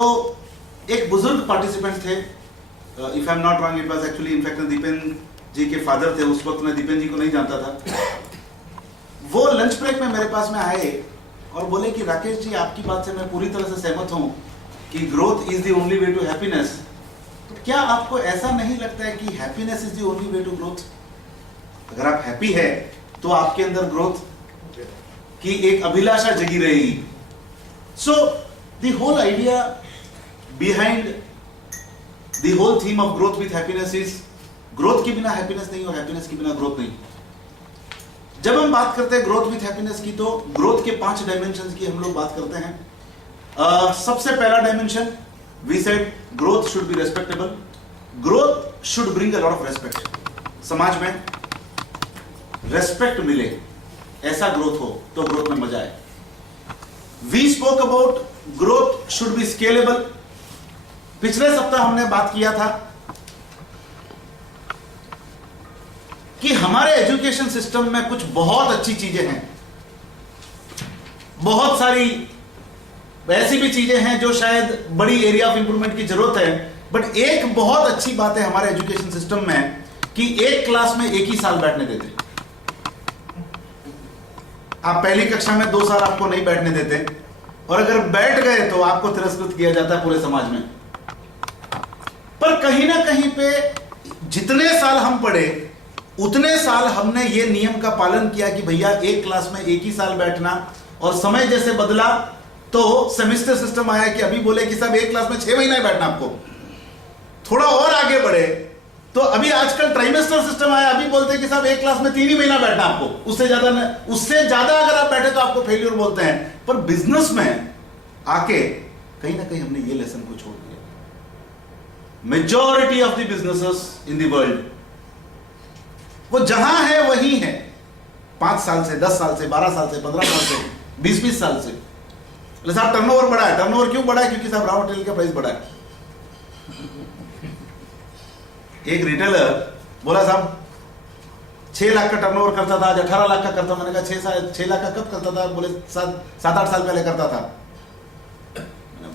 तो एक बुजुर्ग पार्टिसिपेंट थे, if I am not wrong, it was actually in fact Deepen ji के फादर थे। उस वक्त मैं दीपेन जी को नहीं जानता था। वो लंच ब्रेक में मेरे पास में आए और बोले कि राकेश जी, आपकी बात से मैं पूरी तरह से सहमत हूं कि growth is the only way to happiness. तो क्या आपको ऐसा नहीं लगता है कि happiness is the only way to growth? अगर आप हैप्पी है तो आपके अंदर ग्रोथ की एक अभिलाषा जगी रहेगी। So the whole idea behind the whole theme of growth with happiness is growth के बिना happiness नहीं और happiness के बिना growth नहीं। जब हम बात करते हैं growth with happiness की, तो growth के 5 dimensions की हम लोग बात करते हैं। सबसे पहला dimension we said growth should be respectable, growth should bring a lot of respect। समाज में respect मिले, ऐसा growth हो तो growth में मजा आए। We spoke about growth should be scalable। पिछले सप्ताह हमने बात किया था कि हमारे एजुकेशन सिस्टम में कुछ बहुत अच्छी चीजें हैं, बहुत सारी ऐसी भी चीजें हैं जो शायद बड़ी एरिया ऑफ इंप्रूवमेंट की जरूरत है। बट एक बहुत अच्छी बात है हमारे एजुकेशन सिस्टम में कि एक क्लास में एक ही साल बैठने देते। आप पहली कक्षा में 2 साल आपको नहीं बैठने देते, और अगर बैठ गए तो आपको तिरस्कृत किया जाता है पूरे समाज में। पर कहीं ना कहीं पे जितने साल हम पढ़े उतने साल हमने ये नियम का पालन किया कि भैया एक क्लास में एक ही साल बैठना। और समय जैसे बदला तो सेमेस्टर सिस्टम आया कि अभी बोले कि साहब एक क्लास में 6 महीना बैठना आपको। थोड़ा और आगे बढ़े तो अभी आजकल ट्राइमेस्टर सिस्टम आया, अभी बोलते हैं कि साहब एक क्लास में 3 ही महीना बैठना आपको, उससे ज्यादा अगर आप बैठे तो आपको फेलियर बोलते हैं। पर बिजनेस में आके कहीं ना कहीं हमने ये लेसन को छोड़ दिया। Majority of the businesses in the world वो जहां है वही है, 5 साल से, 10 साल से, 12 साल से, 15 साल से, 20-20 साल से। साहब टर्नओवर बढ़ा है। टर्नओवर क्यों बढ़ा है? क्योंकि साहब रॉ मटेरियल का प्राइस बढ़ा है। एक रिटेलर बोला साहब 6 लाख का टर्नओवर करता था, आज 18 लाख का करता। मैंने कहा 6 लाख का कब करता था? बोले 7-8 साल पहले करता था।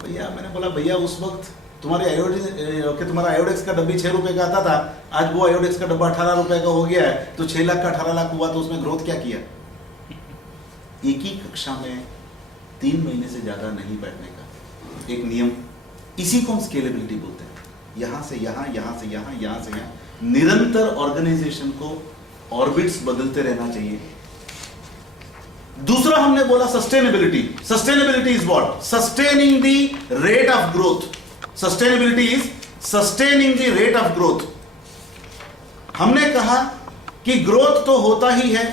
मैंने बोला भैया उस वक्त तुम्हारा आयोडेक्स का डब्बी 6 रुपए का आता था, आज वो आयोडेक्स का डब्बा 18 रुपए का हो गया है, तो 6 लाख का 18 लाख हुआ, तो उसमें ग्रोथ क्या किया? एक ही कक्षा में 3 महीने से ज्यादा नहीं बैठने का एक नियम, इसी को हम स्केलेबिलिटी बोलते हैं। यहां से यहां, यहां से यहां, यहां से यहां, निरंतर ऑर्गेनाइजेशन को ऑर्बिट्स बदलते रहना चाहिए। दूसरा हमने बोला sustainability. Sustainability is what? Sustaining the rate of growth. Sustainability is sustaining the rate of growth. हमने कहा कि ग्रोथ तो होता ही है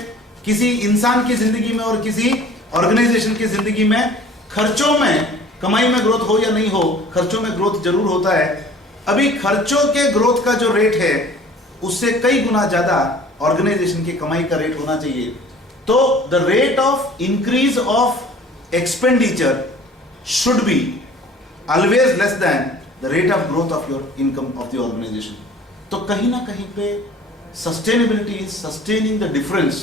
किसी इंसान की जिंदगी में और किसी ऑर्गेनाइजेशन की जिंदगी में। खर्चों में, कमाई में ग्रोथ हो या नहीं हो, खर्चों में ग्रोथ जरूर होता है। अभी खर्चों के ग्रोथ का जो रेट है उससे कई गुना ज्यादा ऑर्गेनाइजेशन की कमाई का रेट होना चाहिए। तो the rate of increase of expenditure should be always less than the rate of growth of your income of the organisation. तो कहीं ना कहीं पे sustainability is sustaining the difference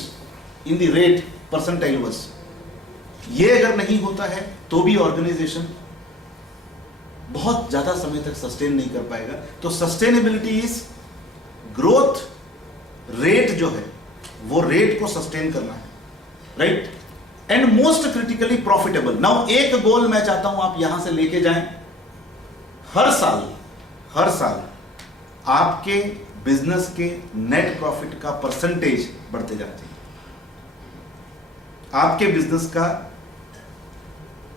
in the rate percentile wise. ये अगर नहीं होता है तो भी ऑर्गेनाइजेशन बहुत ज्यादा समय तक सस्टेन नहीं कर पाएगा। तो सस्टेनेबिलिटी इज ग्रोथ रेट जो है वो रेट को सस्टेन करना है, right? And most critically profitable. Now एक गोल मैं चाहता हूं आप यहां से लेके जाएं। हर साल आपके बिजनेस के नेट प्रॉफिट का परसेंटेज बढ़ते जाते हैं। आपके बिजनेस का,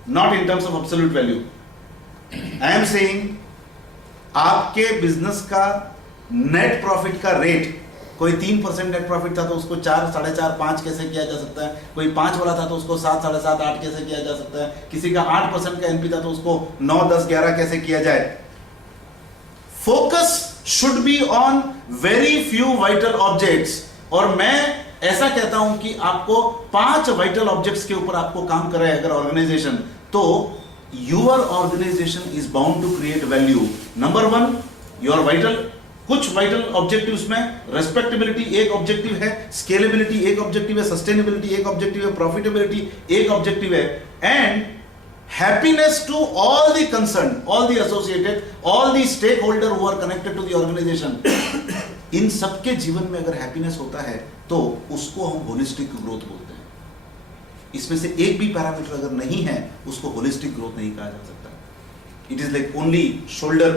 not in terms of absolute value, I am saying आपके बिजनेस का नेट प्रॉफिट का रेट, कोई 3% नेट प्रॉफिट था तो उसको 4, 4.5, 5 कैसे किया जा सकता है? कोई 5 वाला था तो उसको 7, 7.5, 8 कैसे किया जा सकता है? किसी का 8% का एनपी था तो उसको 9, 10, 11 कैसे किया जाए? Focus should be on very few vital objects. और मैं ऐसा कहता हूं कि आपको 5 वाइटल ऑब्जेक्ट्स के ऊपर आपको काम करे अगर ऑर्गेनाइजेशन, तो your organisation is bound to create value. Number 1 your vital, कुछ वाइटल ऑब्जेक्टिव्स में रेस्पेक्टेबिलिटी एक ऑब्जेक्टिव है, स्केलेबिलिटी एक ऑब्जेक्टिव है, सस्टेनेबिलिटी एक ऑब्जेक्टिव है, प्रॉफिटेबिलिटी एक ऑब्जेक्टिव है, and happiness to all the concerned, all the associated, all the stakeholder who are connected to the organization. इन सबके जीवन में अगर हैप्पीनेस होता है तो उसको हम होलिस्टिक ग्रोथ बोलते हैं. इसमें से एक भी पैरामीटर अगर नहीं है उसको होलिस्टिक ग्रोथ नहीं कहा जा सकता. It is like only shoulder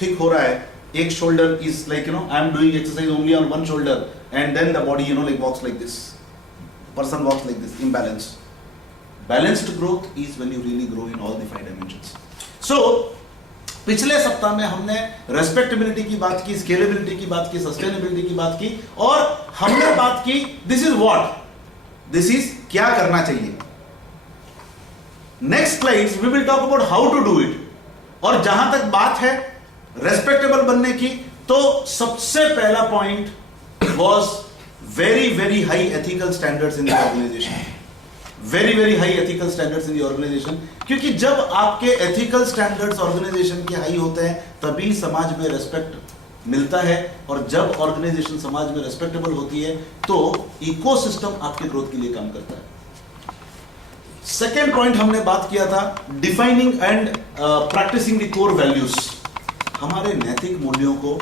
thick हो रहा है, एक shoulder is like I am doing exercise only on one shoulder and then the body like walks like this, person walks like this, imbalance. Balanced growth is when you really grow in all the 5 dimensions. So, पिछले सप्ताह में हमने respectability की बात की, scalability की बात की, सस्टेनेबिलिटी की बात की और हमने बात की this is what, this is क्या करना चाहिए. Next slides we will talk about how to do it. और जहां तक बात है रेस्पेक्टेबल बनने की, तो सबसे पहला point was very very high ethical standards in the organisation. Very very high ethical standards in the organisation. क्योंकि जब आपके एथिकल स्टैंडर्ड्स ऑर्गेनाइजेशन के हाई होते हैं तभी समाज में रेस्पेक्ट मिलता है, और जब ऑर्गेनाइजेशन समाज में रेस्पेक्टेबल होती है तो इकोसिस्टम आपके ग्रोथ के लिए काम करता है. सेकेंड पॉइंट हमने बात किया था defining and practising the core values. हमारे नैतिक मूल्यों को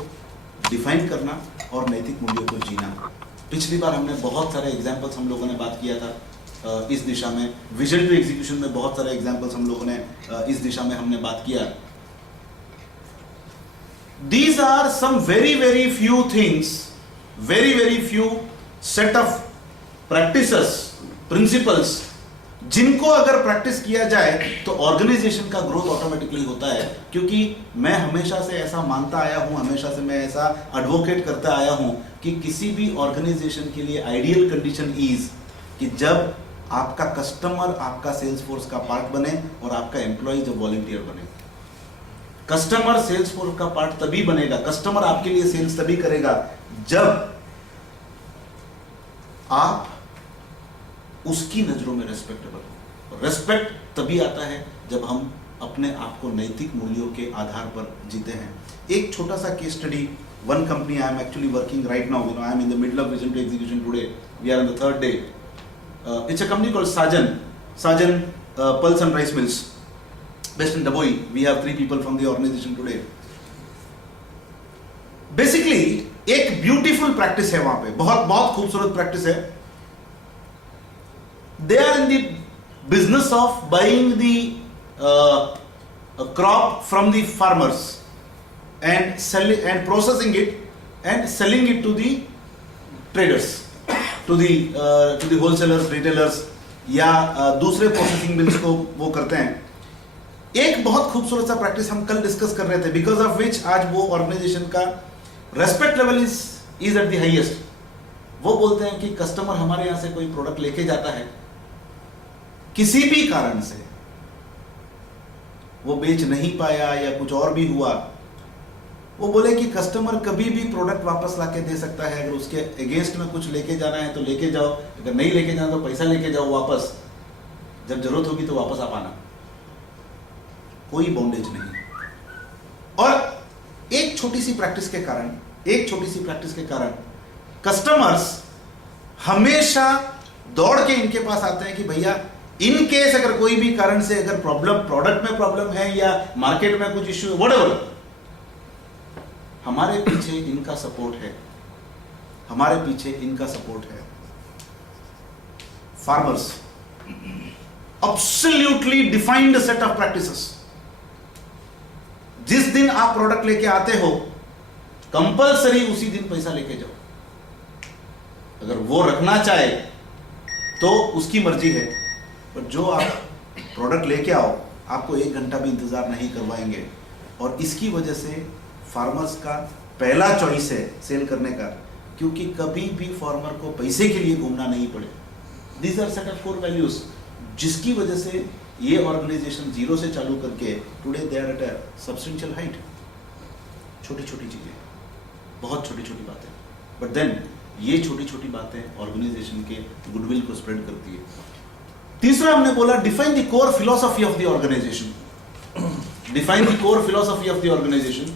डिफाइन करना और नैतिक मूल्यों को जीना. पिछली बार हमने बहुत सारे एग्जाम्पल्स हम लोगों ने बात किया था इस दिशा में. विजन टू एग्जीक्यूशन में बहुत सारे एग्जाम्पल्स हम लोगों ने इस दिशा में हमने बात किया. These are some very very few things, very very few set of practices, principles, जिनको अगर प्रैक्टिस किया जाए तो ऑर्गेनाइजेशन का ग्रोथ ऑटोमेटिकली होता है. क्योंकि मैं हमेशा से ऐसा मानता आया हूं, हमेशा से मैं ऐसा एडवोकेट करता आया हूं कि किसी भी ऑर्गेनाइजेशन के लिए आइडियल कंडीशन इज कि जब आपका कस्टमर आपका सेल्स फोर्स का पार्ट बने और आपका एम्प्लॉय जब वॉलंटियर बने. कस्टमर सेल्स फोर्स का पार्ट तभी बनेगा, कस्टमर आपके लिए सेल्स तभी करेगा जब आप उसकी नजरों में रेस्पेक्टेबल हो. रेस्पेक्ट तभी आता है जब हम अपने आप को नैतिक मूल्यों के आधार पर जीते हैं. एक छोटा सा case study. One company I am actually working right now, I am in the middle of vision to execution today. We are on the third day. It's a company called Sajan Pulse and Rice Mills, based in Daboi. We have 3 people from the organization today. Basically, एक beautiful practice है वहां पे, बहुत बहुत खूबसूरत practice है. They are in the business of buying the crop from the farmers and selling and processing it and selling it to the traders. To the wholesalers, retailers या दूसरे प्रोसेसिंग मिल्स को वो करते हैं. एक बहुत खूबसूरत सा प्रैक्टिस हम कल डिस्कस कर रहे थे, बिकॉज ऑफ विच आज वो ऑर्गेनाइजेशन का respect level is at the highest. वो बोलते हैं कि कस्टमर हमारे यहां से कोई प्रोडक्ट लेके जाता है, किसी भी कारण से वो बेच नहीं पाया या कुछ और भी हुआ, वो बोले कि कस्टमर कभी भी प्रोडक्ट वापस लाके दे सकता है. अगर उसके अगेंस्ट में कुछ लेके जाना है तो लेके जाओ, अगर नहीं लेके जाना तो पैसा लेके जाओ वापस, जब जरूरत होगी तो वापस आप आना, कोई बॉन्डेज नहीं. और एक छोटी सी प्रैक्टिस के कारण कस्टमर्स हमेशा दौड़ के इनके पास आते हैं कि भैया इन केस अगर कोई भी कारण से अगर प्रॉब्लम, प्रोडक्ट में प्रॉब्लम है या मार्केट में कुछ इश्यू है, व्हाटएवर, हमारे पीछे इनका सपोर्ट है, हमारे पीछे इनका सपोर्ट है. Farmers absolutely defined set of practices. जिस दिन आप प्रोडक्ट लेके आते हो कंपलसरी उसी दिन पैसा लेके जाओ. अगर वो रखना चाहे तो उसकी मर्जी है, पर जो आप प्रोडक्ट लेके आओ आपको 1 घंटा भी इंतजार नहीं करवाएंगे. और इसकी वजह से फार्मर्स का पहला चॉइस है सेल करने का, क्योंकि कभी भी फार्मर को पैसे के लिए घूमना नहीं पड़े. These are set of core values, जिसकी वजह से ये ऑर्गेनाइजेशन 0 से चालू करके today they are at a substantial height. छोटी छोटी चीजें, बहुत छोटी छोटी बातें, बट देन ये छोटी छोटी बातें ऑर्गेनाइजेशन के गुडविल को स्प्रेड करती है. तीसरा हमने बोला define the core philosophy of the organisation. Define the core philosophy of the organisation.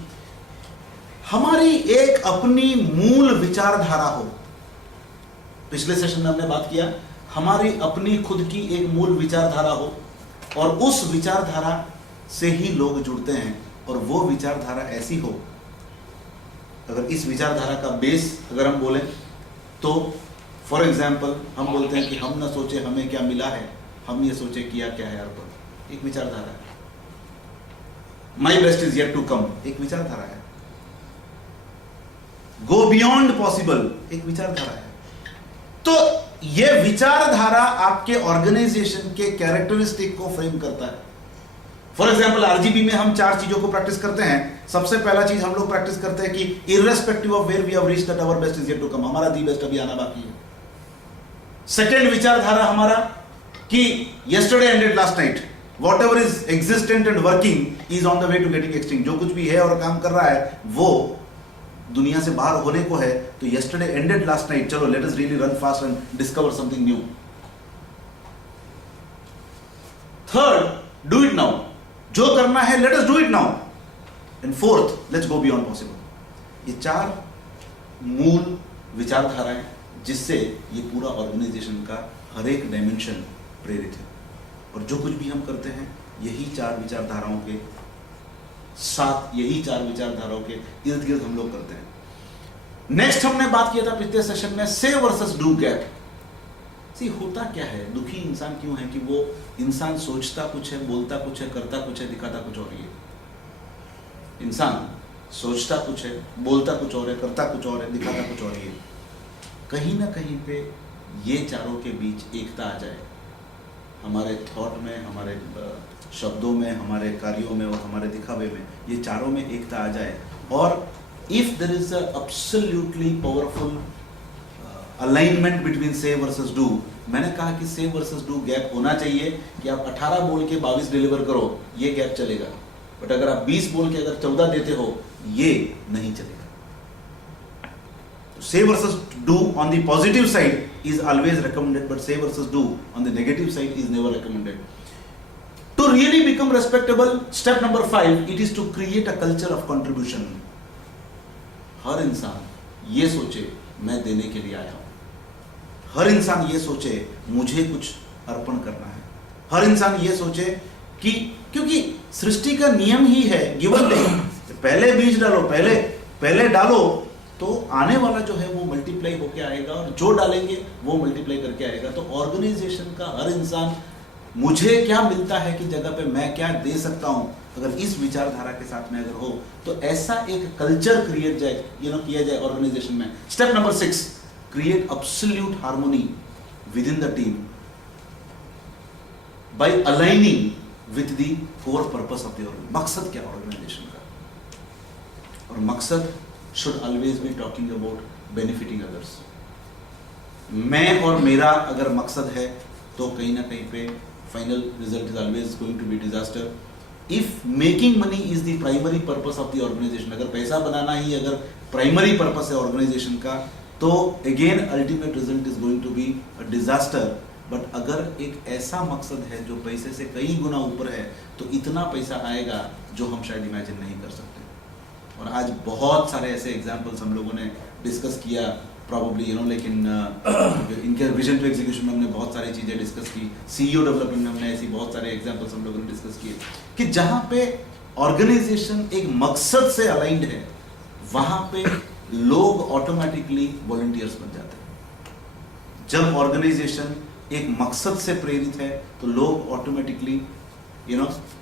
हमारी एक अपनी मूल विचारधारा हो. पिछले सेशन में हमने बात किया, हमारी अपनी खुद की एक मूल विचारधारा हो. और उस विचारधारा से ही लोग जुड़ते हैं। और वो विचारधारा ऐसी हो, अगर इस विचारधारा का बेस अगर हम बोलें तो फॉर एग्जाम्पल हम बोलते हैं कि हम ना सोचे हमें क्या मिला है, हम ये सोचे किया क्या है अर्पण, एक विचारधारा है। My best is yet to come, एक विचारधारा है। गो बियॉन्ड पॉसिबल, एक विचारधारा है। तो यह विचारधारा आपके ऑर्गेनाइजेशन के कैरेक्टरिस्टिक को फ्रेम करता है। फॉर एग्जाम्पल आरजीबी में हम 4 चीजों को प्रैक्टिस करते हैं। सबसे पहला चीज हम लोग प्रैक्टिस करते हैं कि irrespective of where we have reached that our best is yet to come, हमारा दी बेस्ट अभी आना बाकी है। सेकेंड विचारधारा हमारा कि yesterday ended last night, whatever is existent and working is on the way to getting extinct। जो कुछ भी है और काम कर रहा है वो दुनिया से बाहर होने को है। तो yesterday ended last night, चलो let us really run fast and discover something new। Third, do it now, जो करना है let us do it now। and fourth, let's go beyond possible। ये 4 मूल विचारधाराएं जिससे ये पूरा ऑर्गेनाइजेशन का हर एक डायमेंशन प्रेरित है। और जो कुछ भी हम करते हैं यही 4 विचारधाराओं के साथ, यही 4 विचारधाराओं के इर्द गिर्द हम लोग करते हैं। नेक्स्ट हमने बात किया था पिछले सेशन में से वर्सेस डू गैप। सी होता क्या है, दुखी इंसान क्यों है कि वो इंसान सोचता कुछ है, बोलता कुछ है, करता कुछ है, दिखाता कुछ और ही है। इंसान सोचता कुछ है, बोलता कुछ और है, करता कुछ और है, दिखाता कुछ और ही है। कहीं ना कहीं पे ये चारों के बीच एकता आ जाए, हमारे थॉट में, हमारे शब्दों में, हमारे कार्यों में और हमारे दिखावे में, ये चारों में एकता आ जाए। और if there is a absolutely powerful alignment between say versus do, मैंने कहा कि से वर्सेस डू गैप होना चाहिए कि आप 18 बोल के 22 डिलीवर करो, ये गैप चलेगा। बट अगर आप 20 बोल के अगर 14 देते हो, ये नहीं चलेगा। Say versus do on the positive side is always recommended, but say versus do on the negative side is never recommended. To really become respectable, step number 5, it is to create a culture of contribution. हर इंसान ये सोचे मैं देने के लिए आया हूं। हर इंसान ये सोचे मुझे कुछ अर्पण करना है। हर इंसान ये सोचे कि क्योंकि सृष्टि का नियम ही है गिव एंड टेक, पहले बीज डालो, पहले डालो तो आने वाला जो है वो मल्टीप्लाई होके आएगा, और जो डालेंगे वो मल्टीप्लाई करके आएगा। तो ऑर्गेनाइजेशन का हर इंसान मुझे क्या मिलता है कि जगह पे मैं क्या दे सकता हूं, अगर इस विचारधारा के साथ में अगर हो तो ऐसा एक कल्चर क्रिएट जाए, किया जाए ऑर्गेनाइजेशन में। Step number 6, create absolute harmony within the team by aligning with the core purpose of the organisation. मकसद क्या ऑर्गेनाइजेशन का, और मकसद should always be talking about benefiting others। मैं और मेरा अगर मकसद है तो कहीं ना कहीं पे final result is always going to be disaster. If making money is the primary purpose of the organisation, अगर पैसा बनाना ही अगर प्राइमरी पर्पस है ऑर्गेनाइजेशन का, तो again ultimate result is going to be a disaster. But अगर एक ऐसा मकसद है जो पैसे से कई गुना ऊपर है, तो इतना पैसा आएगा जो हम शायद इमेजिन नहीं कर सकते। और आज बहुत सारे ऐसे एग्जाम्पल्स हम लोगों ने डिस्कस किया, प्रॉब्ली लेकिन इनके विजन टू एग्जीक्यूशन में हमने बहुत सारी चीज़ें डिस्कस की। सीईओ डेवलपमेंट में हमने ऐसी बहुत सारे एग्जाम्पल्स हम लोगों ने डिस्कस किए कि जहाँ पे ऑर्गेनाइजेशन एक मकसद से अलाइंड है, वहाँ पे लोग ऑटोमेटिकली वॉलंटियर्स बन जाते हैं। जब ऑर्गेनाइजेशन एक मकसद से प्रेरित है तो लोग ऑटोमेटिकली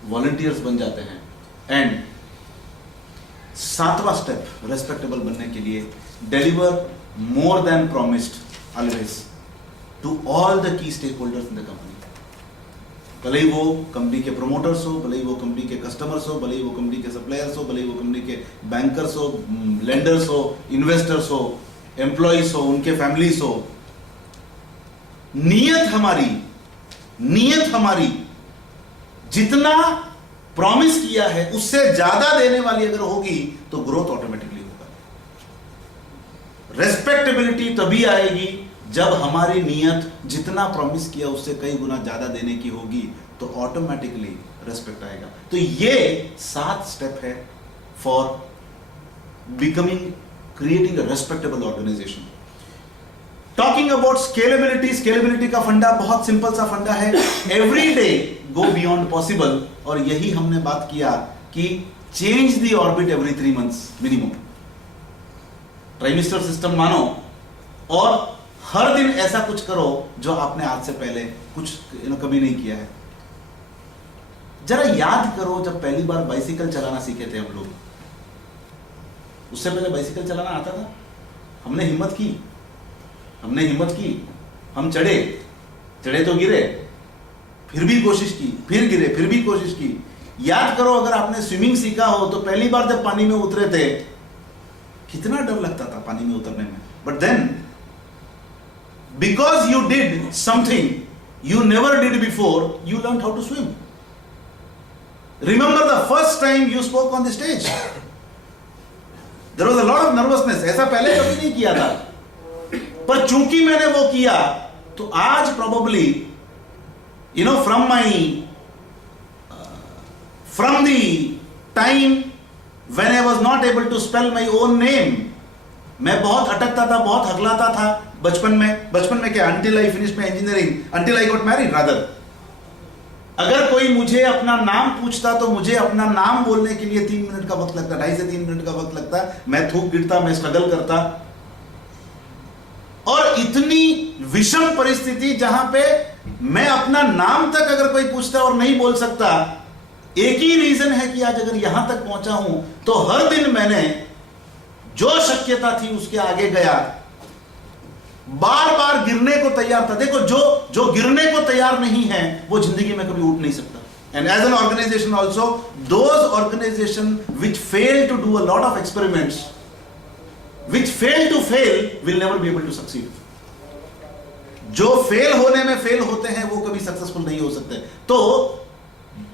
वॉलंटियर्स बन जाते हैं। एंड 7वां स्टेप रेस्पेक्टेबल बनने के लिए, deliver more than promised always to all the key stakeholders in the company. भले ही वो कंपनी के प्रोमोटर्स हो, भले ही वो कंपनी के कस्टमर्स हो, भले ही वो कंपनी के सप्लायर्स हो, भले ही वो कंपनी के बैंकर्स हो, लेंडर्स हो, इन्वेस्टर्स हो, एम्प्लॉइज हो, उनके फैमिलीज हो। नियत हमारी जितना प्रॉमिस किया है उससे ज्यादा देने वाली अगर होगी तो ग्रोथ ऑटोमेटिकली होगा। रेस्पेक्टेबिलिटी तभी आएगी जब हमारी नियत जितना प्रॉमिस किया उससे कई गुना ज्यादा देने की होगी, तो ऑटोमेटिकली रेस्पेक्ट आएगा। तो ये 7 स्टेप है for becoming creating a respectable organisation. Talking about scalability का फंडा बहुत सिंपल सा फंडा है, every day go beyond possible. और यही हमने बात किया कि change the orbit every 3 months minimum, trimester system मानो, और हर दिन ऐसा कुछ करो जो आपने आज से पहले कुछ कभी नहीं किया है। जरा याद करो, जब पहली बार बाइसिकल चलाना सीखे थे हम लोग, उससे पहले बाइसिकल चलाना आता था? हमने हिम्मत की, हम चढ़े तो गिरे, फिर भी कोशिश की, फिर गिरे, फिर भी कोशिश की। याद करो, अगर आपने स्विमिंग सीखा हो तो पहली बार जब पानी में उतरे थे कितना डर लगता था पानी में उतरने में, but then because you did something you never did before, you learn how to swim. Remember the first time you spoke on the stage, there was a lot of nervousness, ऐसा पहले कभी नहीं किया था, पर चूंकि मैंने वो किया तो आज probably from the time when I was not able to spell my own name, मैं बहुत अटकता था, बहुत हकलाता था बचपन में क्या, until I finished my engineering, until I got married rather। अगर कोई मुझे अपना नाम पूछता तो मुझे अपना नाम बोलने के लिए 3 मिनट का वक्त लगता, 2.5 से 3 मिनट का वक्त लगता, मैं थूक गिरता, मैं स्ट्रगल करता। और इतनी विषम परिस्थिति जहां पे मैं अपना नाम तक अगर कोई पूछता और नहीं बोल सकता, एक ही रीजन है कि आज अगर यहां तक पहुंचा हूं तो हर दिन मैंने जो शक्यता थी उसके आगे गया, बार बार गिरने को तैयार था। देखो, जो गिरने को तैयार नहीं है वो जिंदगी में कभी उठ नहीं सकता। And as an organisation also, those organisation which fail to do a lot of experiments, which fail to fail, will never be able to succeed. जो फेल होने में फेल होते हैं वो कभी सक्सेसफुल नहीं हो सकते। तो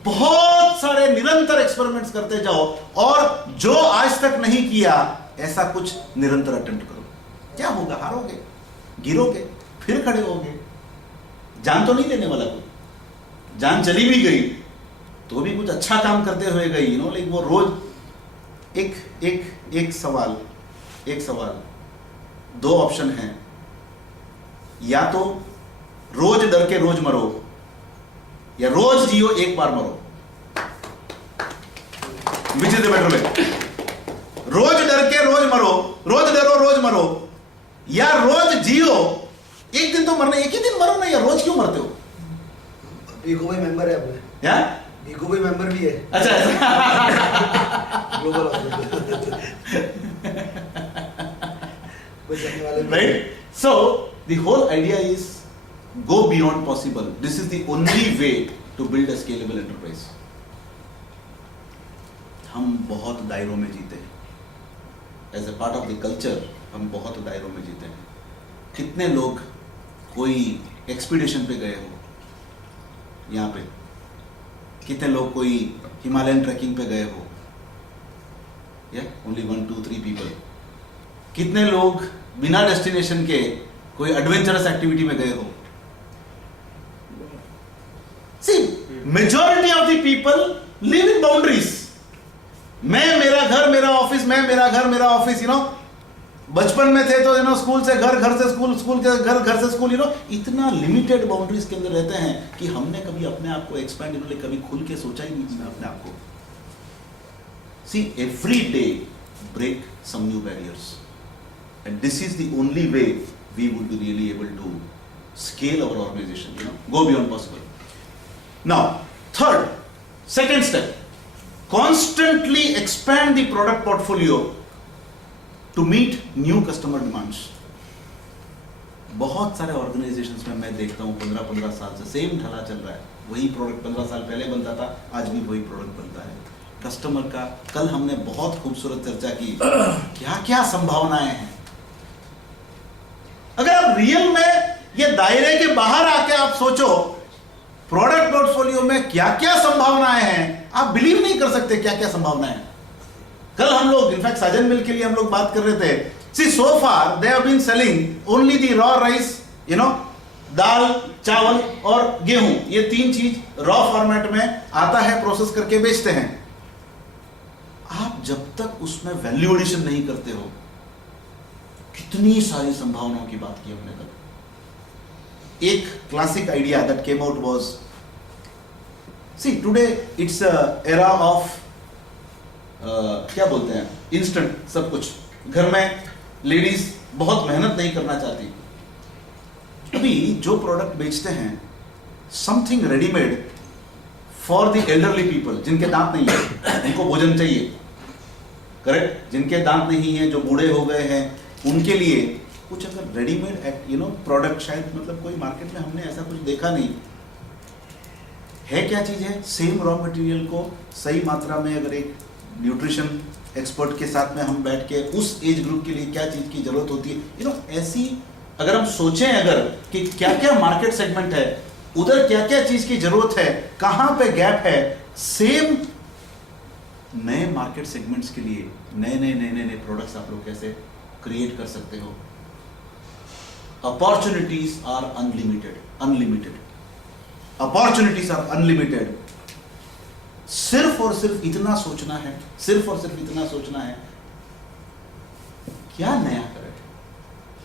बहुत सारे निरंतर एक्सपेरिमेंट्स करते जाओ, और जो आज तक नहीं किया ऐसा कुछ निरंतर अटेम्प्ट करो। क्या होगा? हारोगे, गिरोगे, फिर खड़े होगे। जान तो नहीं देने वाला कोई, जान चली भी गई तो भी कुछ अच्छा काम करते हुए गई, लाइक वो रोज एक सवाल, 2 ऑप्शन हैं, या तो रोज डर के रोज मरो, या रोज जियो एक बार मरो। Which is the better way? रोज डर के रोज मरो, रोज डरो रोज मरो, या रोज जियो, एक दिन तो मरना, एक ही दिन मरो ना, या रोज क्यों मरते हो? बीको भाई मेंबर है अपने, क्या बीको भाई मेंबर भी है। अच्छा global right. So the whole idea is go beyond possible. This is the only way to build a scalable enterprise. हम बहुत दायरों में जीते हैं, as a part of the culture हम बहुत दायरों में जीते हैं। कितने लोग कोई एक्सपीडिशन पे गए हो यहाँ पे, कितने लोग कोई हिमालयन ट्रैकिंग पे गए हो, ओनली 1, 2, 3 पीपल। कितने लोग बिना डेस्टिनेशन के कोई एडवेंचरस एक्टिविटी में गए हो। See, majority of the people live in boundaries. मैं मेरा घर मेरा ऑफिस, मैं मेरा घर मेरा ऑफिस, बचपन में थे तो स्कूल से घर, घर से स्कूल, स्कूल से घर, घर से स्कूल, इतना लिमिटेड बाउंड्रीज के अंदर रहते हैं कि हमने कभी अपने आप को एक्सपैंड, कभी खुल के सोचा ही नहीं अपने आप को। See, every day break some new barriers, and this is the only way we would be really able to scale our organization, go beyond possible. Now, second step, constantly expand the product portfolio to meet new customer demands. बहुत सारे organisations में मैं देखता हूँ 15 साल से same ढला चल रहा है, वही प्रोडक्ट 15 साल पहले बनता था, आज भी वही प्रोडक्ट बनता है। कस्टमर का कल हमने बहुत खूबसूरत चर्चा की, क्या क्या संभावनाएं हैं। अगर आप रियल में ये दायरे के बाहर आके आप सोचो प्रोडक्ट पोर्टफोलियो में क्या क्या संभावनाएं हैं, आप बिलीव नहीं कर सकते क्या क्या संभावनाएं हैं। कल हम लोग इनफैक्ट साजन मिल के लिए हम लोग बात कर रहे थे। See so far they have been selling only the raw rice, दाल, चावल और गेहूं, ये 3 चीज रॉ फॉर्मेट में आता है, प्रोसेस करके बेचते हैं। आप जब तक उसमें वैल्यू एडिशन नहीं करते हो, कितनी सारी संभावनाओं की बात की हमने कल। एक classic idea that came out was, see today it's era of क्या बोलते हैं, इंस्टेंट सब कुछ। घर में लेडीज बहुत मेहनत नहीं करना चाहती। अभी जो प्रोडक्ट बेचते हैं something readymade for the elderly people, जिनके दांत नहीं है, उनको भोजन चाहिए, करेक्ट, जिनके दांत नहीं है, जो बूढ़े हो गए हैं, उनके लिए कुछ अगर रेडीमेड प्रोडक्ट, शायद मतलब कोई मार्केट में हमने ऐसा कुछ देखा नहीं है। क्या चीज है? सेम रॉ मटेरियल को सही मात्रा में, अगर एक न्यूट्रिशन एक्सपर्ट के साथ में हम बैठ के उस एज ग्रुप के लिए क्या चीज की जरूरत होती है, ऐसी अगर हम सोचें अगर कि क्या क्या मार्केट सेगमेंट है, उधर क्या क्या चीज की जरूरत है, कहां पे गैप है, सेम नए मार्केट सेगमेंट्स के लिए नए प्रोडक्ट्स आप लोग कैसे क्रिएट कर सकते हो। Opportunities are unlimited opportunities are unlimited. सिर्फ और सिर्फ इतना सोचना है, क्या नया करें,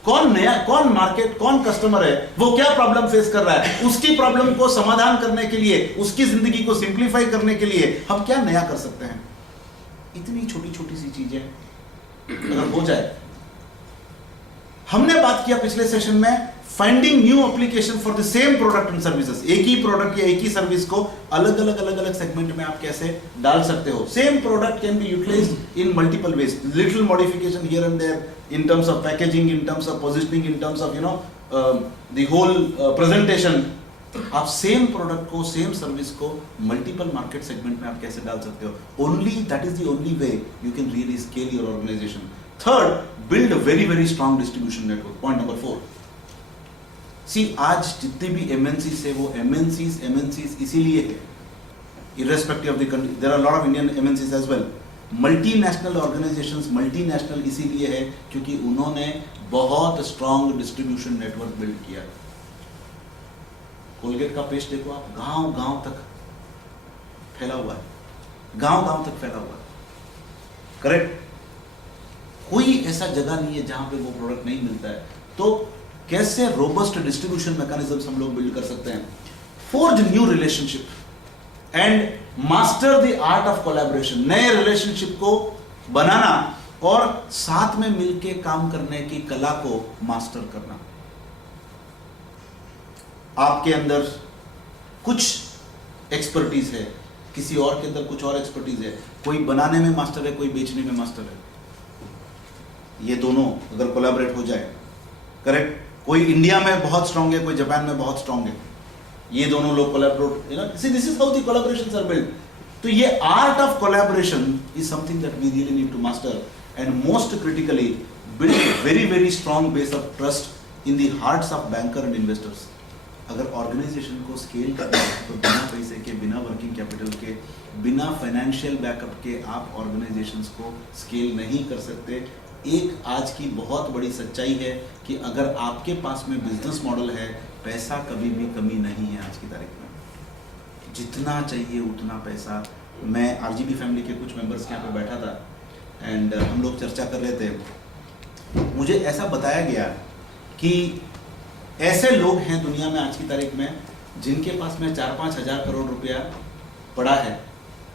कौन मार्केट, कौन कस्टमर है, वो क्या प्रॉब्लम फेस कर रहा है, उसकी प्रॉब्लम को समाधान करने के लिए, उसकी जिंदगी को सिंप्लीफाई करने के लिए हम क्या नया कर सकते हैं। इतनी छोटी छोटी सी चीजें अगर हो जाए। हमने बात किया पिछले सेशन में finding new application for the same product and services. एक ही प्रोडक्ट या एक ही सर्विस को अलग अलग सेगमेंट में आप कैसे डाल सकते हो। Same product can be utilised in multiple ways, little modification here and there in terms of packaging, in terms of positioning, in terms of the whole presentation। आप सेम प्रोडक्ट को, सेम सर्विस को multiple market segment में आप कैसे डाल सकते हो। Only that is the only way you can really scale your organisation. Third, build very strong distribution network. Point number 4, see आज जितने भी एमएनसीज है, वो एमएनसीज इसीलिए है, irrespective of the country, there are a lot of Indian MNCs as well। Multinational organisations multinational इसीलिए है क्योंकि उन्होंने बहुत स्ट्रॉन्ग डिस्ट्रीब्यूशन नेटवर्क बिल्ड किया। कोलगेट का पेस्ट देखो आप, गांव तक फैला हुआ है, गांव तक फैला हुआ है, करेक्ट। कोई ऐसा जगह नहीं है जहां पे वो प्रोडक्ट नहीं मिलता है। तो कैसे रोबस्ट डिस्ट्रीब्यूशन मैकेनिज्म्स हम लोग बिल्ड कर सकते हैं। Forge new relationship and master the art of collaboration. नए रिलेशनशिप को बनाना और साथ में मिलके काम करने की कला को मास्टर करना। आपके अंदर कुछ एक्सपर्टीज है, किसी और के अंदर कुछ और एक्सपर्टीज है, कोई बनाने में मास्टर है, कोई बेचने में मास्टर है। ये दोनों अगर कोलैबोरेट हो जाए, करेक्ट, कोई इंडिया में बहुत स्ट्रांग है, कोई जापान में बहुत स्ट्रांग है, ये दोनों लोग collaborate, see this is how the collaborations are build. तो ये art of collaboration is something that we really need to master and most critically build very strong base of trust in the hearts of banker and investors. अगर organisation को scale करना है तो बिना पैसे के, बिना वर्किंग कैपिटल के, बिना फाइनेंशियल बैकअप के आप ऑर्गेनाइजेशंस को स्केल नहीं कर सकते। एक आज की बहुत बड़ी सच्चाई है कि अगर आपके पास में बिजनेस मॉडल है, पैसा कभी भी कमी नहीं है आज की तारीख में, जितना चाहिए उतना पैसा। मैं आरजीबी फैमिली के कुछ मेंबर्स के यहाँ पे बैठा था एंड हम लोग चर्चा कर रहे थे। मुझे ऐसा बताया गया कि ऐसे लोग हैं दुनिया में आज की तारीख में जिनके पास में 4-5 हज़ार करोड़ रुपया पड़ा है,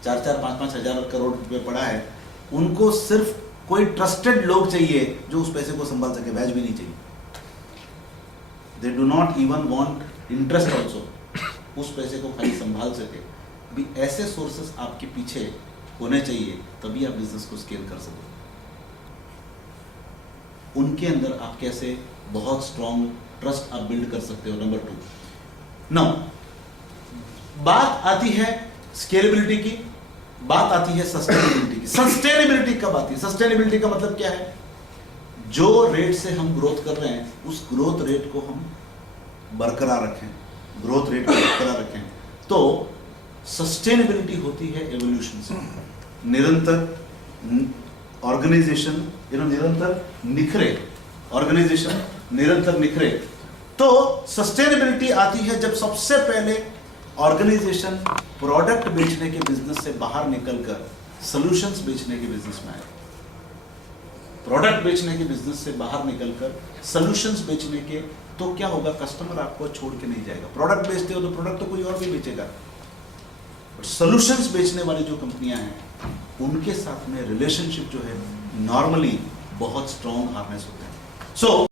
4-5 हज़ार करोड़ रुपये पड़ा है। उनको सिर्फ कोई ट्रस्टेड लोग चाहिए जो उस पैसे को संभाल सके, बैच भी नहीं चाहिए। They do not even want interest also, उस पैसे को खाली संभाल सके। भी ऐसे सोर्सेस आपके पीछे होने चाहिए, तभी आप बिजनेस को स्केल कर सकते। उनके अंदर आप कैसे बहुत स्ट्रॉन्ग ट्रस्ट आप बिल्ड कर सकते हो। नंबर 2, नाउ बात आती है स्केलेबिलिटी की, बात आती है सस्टेनेबिलिटी की। सस्टेनेबिलिटी कब आती है? सस्टेनेबिलिटी का मतलब क्या है? जो रेट से हम ग्रोथ कर रहे हैं उस ग्रोथ रेट को हम बरकरार रखें, ग्रोथ रेट को बरकरार रखें। तो सस्टेनेबिलिटी होती है एवोल्यूशन से, निरंतर ऑर्गेनाइजेशन निरंतर निखरे, ऑर्गेनाइजेशन निरंतर निखरे। तो सस्टेनेबिलिटी आती है जब सबसे पहले ऑर्गेनाइजेशन प्रोडक्ट बेचने के बिजनेस से बाहर निकलकर सॉल्यूशंस बेचने के बिजनेस में आए। प्रोडक्ट बेचने के बिजनेस से बाहर निकलकर सॉल्यूशंस बेचने के, तो क्या होगा, कस्टमर आपको छोड़ के नहीं जाएगा। प्रोडक्ट बेचते हो तो प्रोडक्ट तो कोई और भी बेचेगा, सॉल्यूशंस बेचने वाली जो कंपनियां हैं उनके साथ में रिलेशनशिप जो है नॉर्मली बहुत स्ट्रॉन्ग हार्नेस होते हैं। सो